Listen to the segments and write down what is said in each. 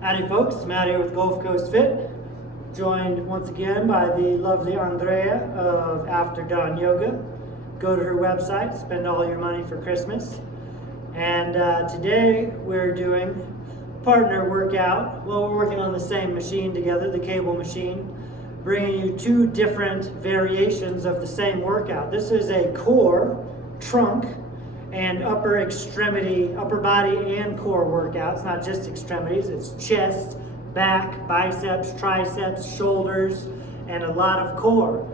Howdy folks, Matt here with Gulf Coast Fit, joined once again by the lovely Andrea of After Dawn Yoga. Go to her website, spend all your money for Christmas. And today we're doing partner workout. Well, we're working on the same machine together, the cable machine, bringing you two different variations of the same workout. This is a core, trunk, and upper extremity, upper body and core workout. It's not just extremities, it's chest, back, biceps, triceps, shoulders, and a lot of core.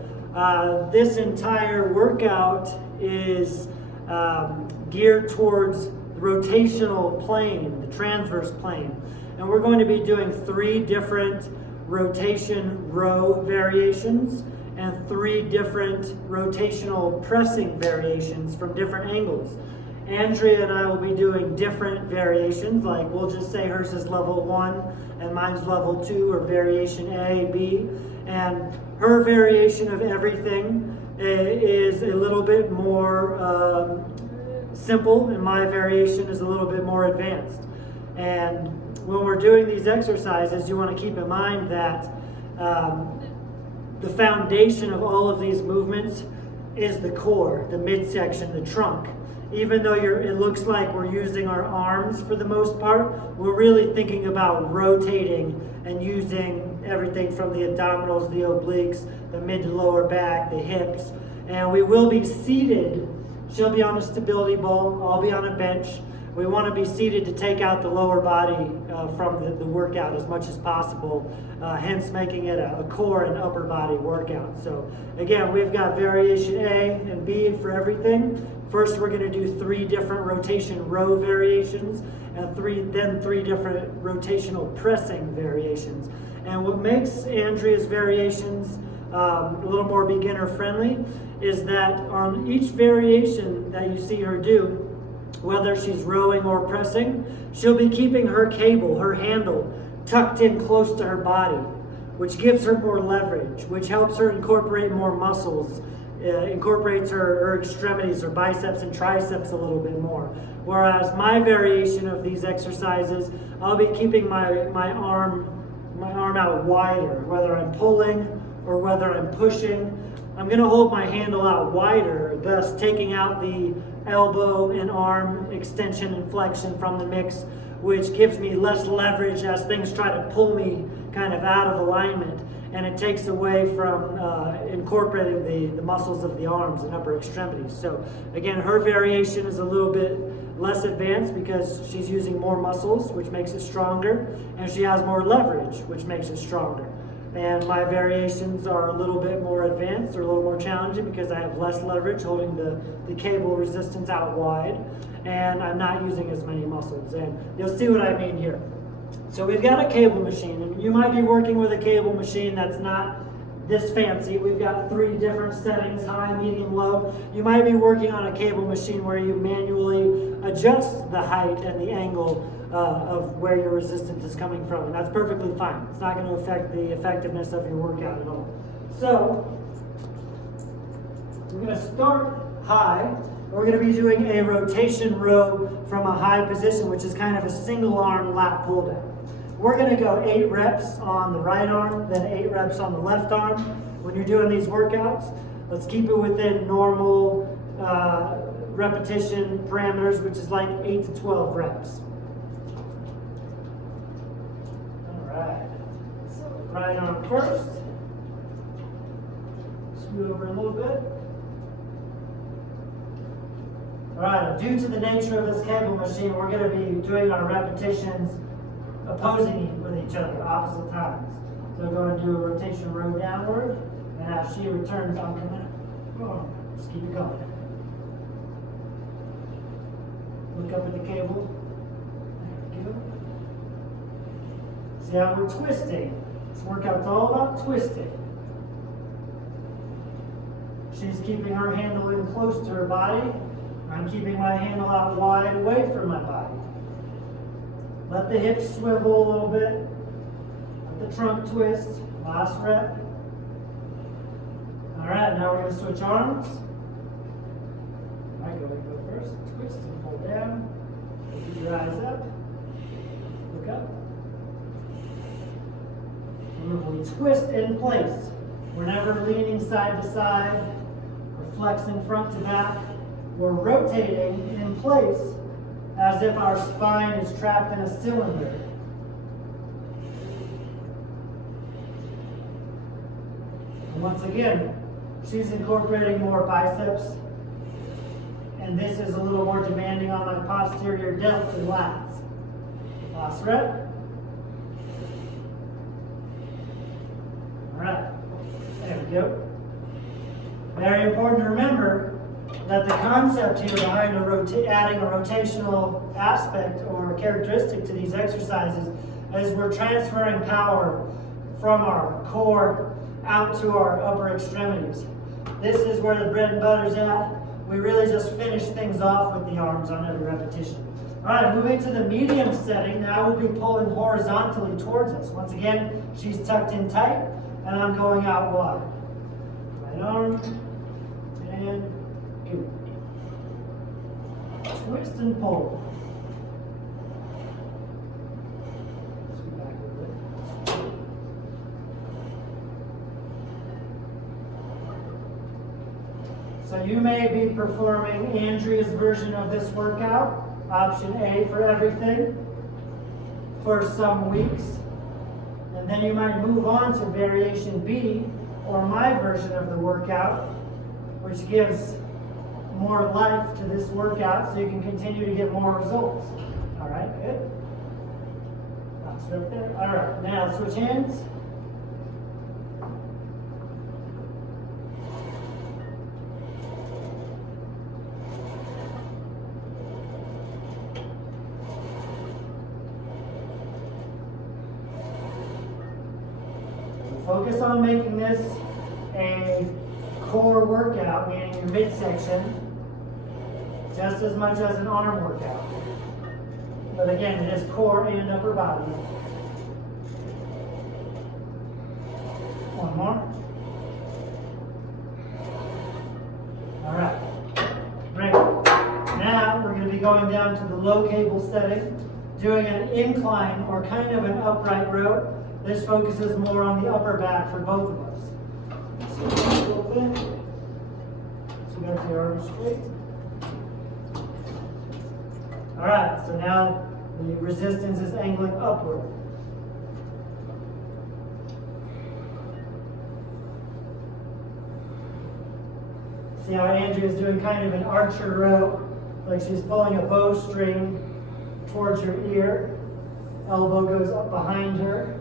This entire workout is geared towards the rotational plane, the transverse plane. And we're going to be doing 3 different rotation row variations and 3 different rotational pressing variations from different angles. Andrea and I will be doing different variations, like we'll just say hers is level 1 and mine's level 2, or variation A, B, and her variation of everything is a little bit more simple, and my variation is a little bit more advanced. And when we're doing these exercises, you want to keep in mind that the foundation of all of these movements is the core, the midsection, the trunk. Even though it looks like we're using our arms for the most part, we're really thinking about rotating and using everything from the abdominals, the obliques, the mid to lower back, the hips. And we will be seated. She'll be on a stability ball, I'll be on a bench. We want to be seated to take out the lower body from the workout as much as possible, hence making it a core and upper body workout. So again, we've got variation A and B for everything. First, we're going to do 3 different rotation row variations and 3 different rotational pressing variations. And what makes Andrea's variations a little more beginner friendly is that on each variation that you see her do, whether she's rowing or pressing, she'll be keeping her cable, her handle, tucked in close to her body, which gives her more leverage, which helps her incorporate more muscles, incorporates her extremities, her biceps and triceps a little bit more. Whereas my variation of these exercises, I'll be keeping my arm out wider, whether I'm pulling or whether I'm pushing. I'm going to hold my handle out wider, thus taking out the elbow and arm extension and flexion from the mix, which gives me less leverage as things try to pull me kind of out of alignment, and it takes away from incorporating the muscles of the arms and upper extremities. So again, her variation is a little bit less advanced because she's using more muscles, which makes it stronger, and she has more leverage, which makes it stronger. And my variations are a little bit more advanced or a little more challenging because I have less leverage holding the cable resistance out wide, and I'm not using as many muscles. And you'll see what I mean here. So we've got a cable machine, and you might be working with a cable machine that's not this fancy. We've got 3 different settings, high, medium, low. You might be working on a cable machine where you manually adjust the height and the angle of where your resistance is coming from, and that's perfectly fine. It's not going to affect the effectiveness of your workout at all. So we're going to start high. We're going to be doing a rotation row from a high position, which is kind of a single arm lat pull down. We're going to go 8 reps on the right arm, then 8 reps on the left arm. When you're doing these workouts, let's keep it within normal repetition parameters, which is like 8 to 12 reps. Right arm first. Scoot over a little bit. Alright, due to the nature of this cable machine, we're going to be doing our repetitions opposing with each other, opposite times. So we're going to do a rotation row downward, and as she returns, I'm going to just keep it going. Look up at the cable. There we go. See how we're twisting. This workout's all about twisting. She's keeping her handle in close to her body. I'm keeping my handle out wide away from my body. Let the hips swivel a little bit. Let the trunk twist. Last rep. All right, now we're going to switch arms. All right, go first. Twist and pull down. Keep your eyes up. Look up. twist in place. We're never leaning side to side. We're flexing front to back. We're rotating in place as if our spine is trapped in a cylinder. And once again, she's incorporating more biceps, and this is a little more demanding on my posterior delts and lats. Last rep. All right, there we go. Very important to remember that the concept here behind adding a rotational aspect or characteristic to these exercises is we're transferring power from our core out to our upper extremities. This is where the bread and butter's at. We really just finish things off with the arms on every repetition. All right, moving to the medium setting, now we'll be pulling horizontally towards us. Once again, she's tucked in tight, and I'm going out wide. Right arm, and go. Twist and pull. So you may be performing Andrea's version of this workout, option A for everything, for some weeks. And then you might move on to variation B, or my version of the workout, which gives more life to this workout so you can continue to get more results. All right, good. That's right there. All right, now switch hands. Focus on making this a core workout, meaning your midsection, just as much as an arm workout. But again, it is core and upper body. One more. All right. Great. Now we're going to be going down to the low cable setting, doing an incline or kind of an upright row. This focuses more on the upper back for both of us. So open. So we got the arms straight. All right, so now the resistance is angling upward. See how Andrea is doing kind of an archer row, like she's pulling a bowstring towards her ear. Elbow goes up behind her.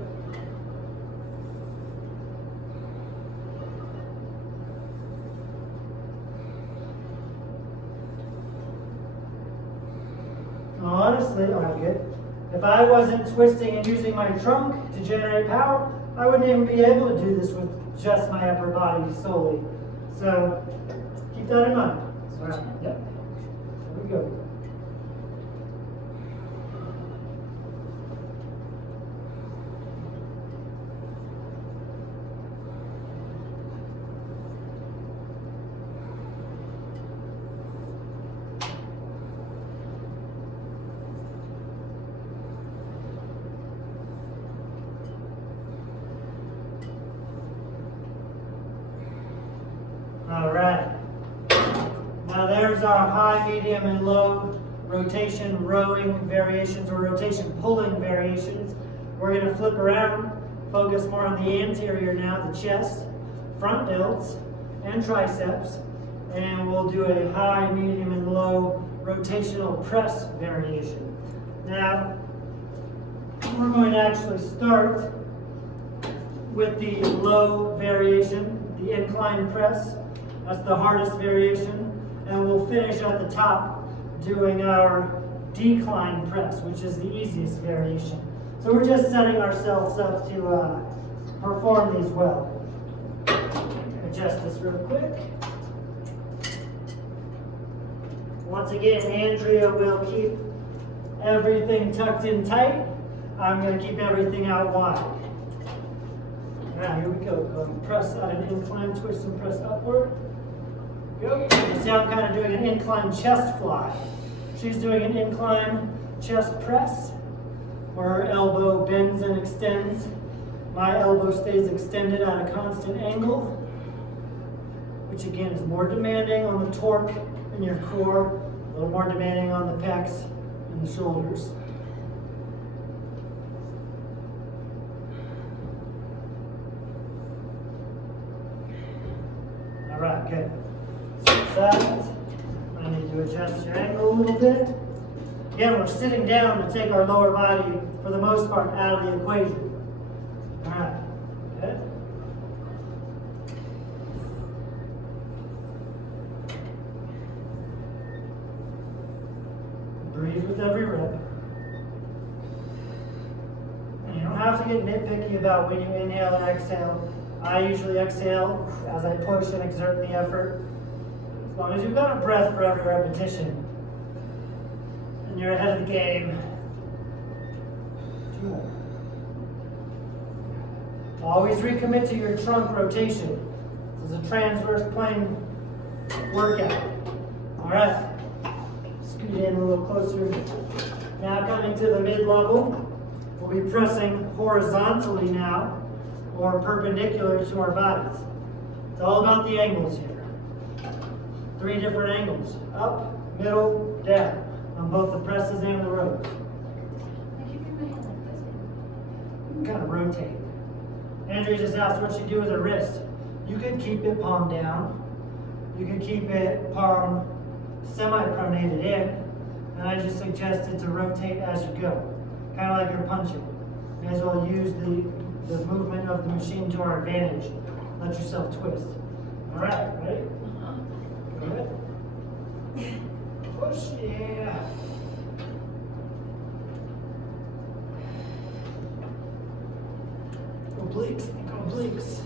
Honestly, good. If I wasn't twisting and using my trunk to generate power, I wouldn't even be able to do this with just my upper body solely. So keep that in mind. All right. Yep. There we go. All right. Now there's our high, medium, and low rotation rowing variations or rotation pulling variations. We're going to flip around, focus more on the anterior now, the chest, front delts, and triceps. And we'll do a high, medium, and low rotational press variation. Now, we're going to actually start with the low variation, the incline press. That's the hardest variation. And we'll finish at the top doing our decline press, which is the easiest variation. So we're just setting ourselves up to perform these well. Adjust this real quick. Once again, Andrea will keep everything tucked in tight. I'm going to keep everything out wide. Now, here we go. Press at an incline, twist and press upward. Go. You see I'm kind of doing an incline chest fly. She's doing an incline chest press, where her elbow bends and extends, My elbow stays extended at a constant angle, which again is more demanding on the torque in your core, a little more demanding on the pecs and the shoulders. All right, good. Sides. I need to adjust your angle a little bit. Again, we're sitting down to take our lower body, for the most part, out of the equation. All right, good. Breathe with every rep. And you don't have to get nitpicky about when you inhale and exhale. I usually exhale as I push and exert the effort. As long as you've got a breath for every repetition, and you're ahead of the game. 2 more. Always recommit to your trunk rotation. This is a transverse plane workout. All right. Scoot in a little closer. Now coming to the mid-level, we'll be pressing horizontally now, or perpendicular to our bodies. It's all about the angles here. 3 different angles, up, middle, down, on both the presses and the rows. I keep my hand like this. You can kind of rotate. Andrea just asked what you do with her wrist. You could keep it palm down. You could keep it palm semi-pronated in. And I just suggested to rotate as you go. Kind of like you're punching. You may as well use the movement of the machine to our advantage. Let yourself twist. All right, ready? Good. Push, yeah. Obliques, think obliques.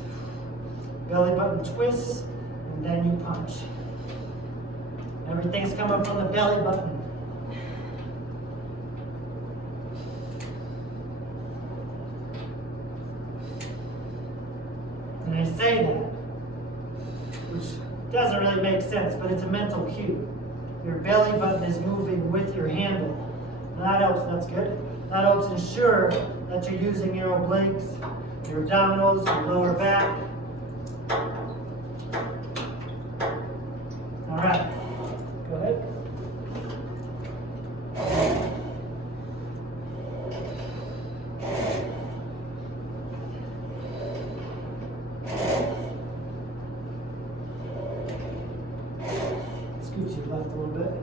Belly button twists, and then you punch. Everything's coming from the belly button. And I say that, which doesn't really make sense, but it's a mental cue. Your belly button is moving with your handle. And that helps, that's good. That helps ensure that you're using your obliques, your abdominals, your lower back. All right, go ahead. Scoot your left a little bit.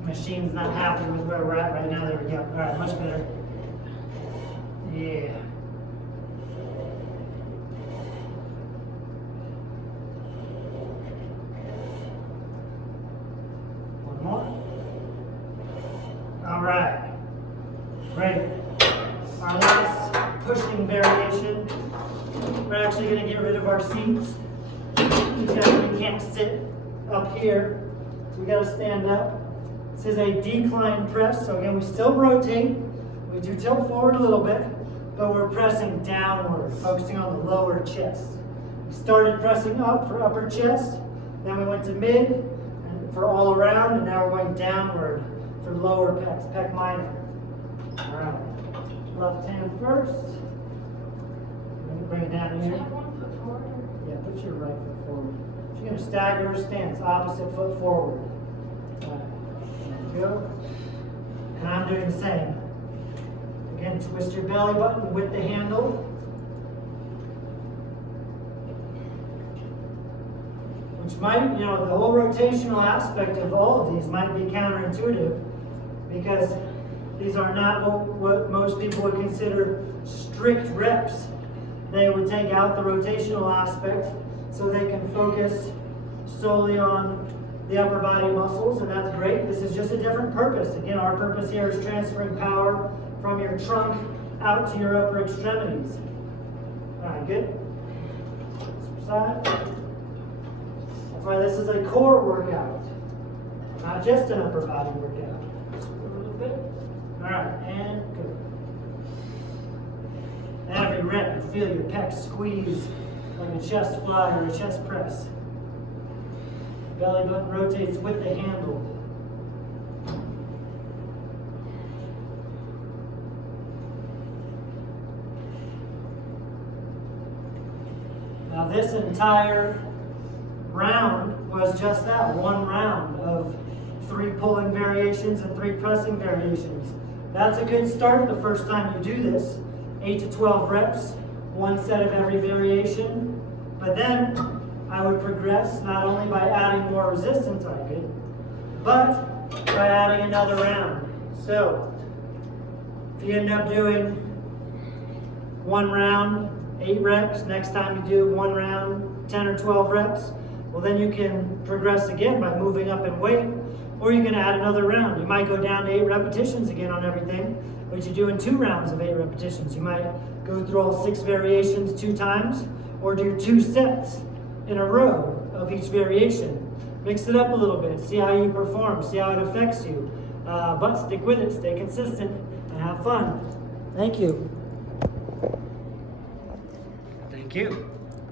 The machine's not happy with where we're at right now. There we go. All right, much better. Yeah. One more. All right. Great. Our last pushing variation. We're actually going to get rid of our seats because we can't sit up here. So we got to stand up. This is a decline press. So again, we still rotate. We do tilt forward a little bit, but we're pressing downward, focusing on the lower chest. We started pressing up for upper chest, then we went to mid and for all around, and now we're going downward for lower pecs, pec minor. All right. Left hand first. Bring it down Should I here. have 1 foot forward? Yeah, put your right foot forward. You're going to stagger stance, opposite foot forward. All right. There you go. And I'm doing the same. Again, twist your belly button with the handle. Which might, the whole rotational aspect of all of these might be counterintuitive because these are not what most people would consider strict reps. They would take out the rotational aspect so they can focus solely on the upper body muscles, and that's great. This is just a different purpose. Again, our purpose here is transferring power from your trunk out to your upper extremities. All right, good. Side. That's why this is a core workout, not just an upper body workout. A little bit. All right, and good. Every rep, you feel your pecs squeeze like a chest fly or a chest press. Belly button rotates with the handle. Now this entire round was just that, one round of 3 pulling variations and 3 pressing variations. That's a good start the first time you do this. 8 to 12 reps, 1 set of every variation. But then I would progress not only by adding more resistance, I could, but by adding another round. So if you end up doing 1 round, 8 reps, next time you do 1 round, 10 or 12 reps, well then you can progress again by moving up in weight, or you can add another round. You might go down to 8 repetitions again on everything, but you're doing 2 rounds of 8 repetitions. You might go through all 6 variations 2 times, or do 2 sets in a row of each variation. Mix it up a little bit, see how you perform, see how it affects you. But stick with it, stay consistent, and have fun. Thank you. Thank you.